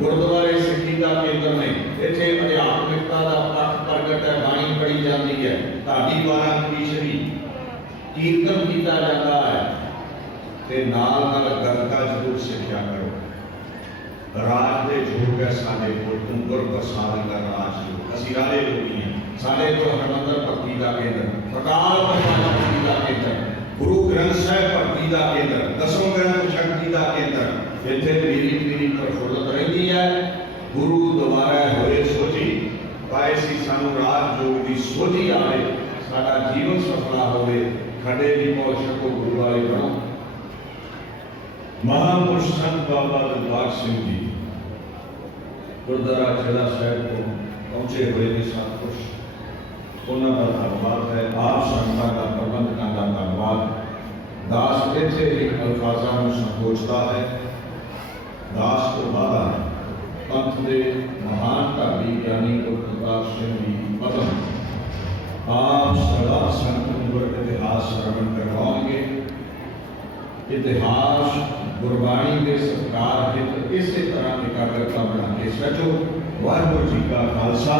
ਗੁਰਦੁਆਰੇ ਸਿੱਖੀ ਦਾ ਕੇਂਦਰ ਨੇ। ਇੱਥੇ ਅਧਿਆਤਮਿਕਤਾ ਦਾ ਪੱਖ ਪ੍ਰਗਟ ਹੈ, ਬਾਣੀ ਪੜੀ ਜਾਂਦੀ ਹੈ। ਢਾਡੀ ਵਾਰਾਂ ਕਵੀਸ਼ਰੀ ਕੀਰਤਨ ਕੀਤਾ ਜਾਂਦਾ ਹੈ। ਤੇ ਨਾਲ ਨਾਲ ਗਤਕਾ ਜ਼ਰੂਰ ਸਿੱਖਿਆ ਕਰੋ। ਰਾਜ ਦੇ ਜੋਗ ਹੈ ਸਾਡੇ ਕੋਲ ਤੂੰ ਗੁਰ ਦਾ ਰਾਜ ਅਸੀਂ ਰਾਜੇ ਲੋਕੀ ਹਾਂ ਸਾਡੇ ਕੋਲ ਹਰਮੰਦਰ ਭਗਤੀ ਦਾ ਕੇਂਦਰ, ਪ੍ਰਕਾਲ ਪਰਮਾਨਾ ਦਾ ਕੇਂਦਰ, ਗੁਰੂ ਗ੍ਰੰਥ ਸਾਹਿਬ ਭਗਤੀ ਦਾ ਕੇਂਦਰ ਦਸੋਂ ਗ੍ਰੰਥ ਸ਼ਕਤੀ ਦਾ ਕੇਂਦਰ ਇੱਥੇ ਮੇਰੀ ਪੀੜੀ ਪ੍ਰਫੁੱਲਤ ਰਹਿੰਦੀ ਹੈ ਗੁਰੂ ਦੁਆਰਾ ਹੋਏ ਸੋਝੀ ਪਾਏ ਸੀ ਸਾਨੂੰ ਰਾਜ ਜੋਗ ਦੀ ਸੋਝੀ ਆਵੇ ਸਾਡਾ ਜੀਵਨ ਸਫਲਾ ਹੋਵੇ ਖੜੇ ਦੀ ਮੌਜ ਕੋ ਗੁਰੂ ਵਾਲੇ ਬਣੋ ਮਹਾਪੁਰਸ਼ ਸੰਤ ਬਾਬਾ ਦਿਲਬਾਗ ਸਿੰਘ ਜੀ ਗੁਰਦੁਆਰਾ ਖੇੜਾ ਸਾਹਿਬ ਤੋਂ ਪਹੁੰਚੇ ਹੋਏ ਨੇ ਸਤਿਪੁਰਸ਼ ਉਹਨਾਂ ਦਾ ਧੰਨਵਾਦ ਹੈ ਆਪ ਸੰਗਤਾਂ ਦਾ ਪ੍ਰਬੰਧਕਾਂ ਦਾ ਧੰਨਵਾਦ ਦਾਸ ਇੱਥੇ ਹੀ ਅਲਫਾਜ਼ਾਂ ਨੂੰ ਸੰਕੋਚਦਾ ਹੈ ਦਾਸ ਤੋਂ ਬਾਅਦ ਪੰਥ ਦੇ ਮਹਾਨ ਧਾਰਮੀ ਗਿਆਨੀ ਗੁਰਪ੍ਰਤਾਪ ਸਿੰਘ ਜੀ ਪਤਨ ਆਪ ਸਦਾ ਸੰਤ ਗੁਰ ਇਤਿਹਾਸ ਸਰਵਣ ਕਰਵਾਉਣਗੇ ਇਤਿਹਾਸ ਗੁਰਬਾਣੀ ਦੇ ਸਤਕਾਰ ਹਿੱਤ ਇਸੇ ਤਰ੍ਹਾਂ ਇਕਾਗਰਤਾ ਬਣਾ ਕੇ ਸੱਚੋ ਵਾਹਿਗੁਰੂ ਜੀ ਕਾ ਖਾਲਸਾ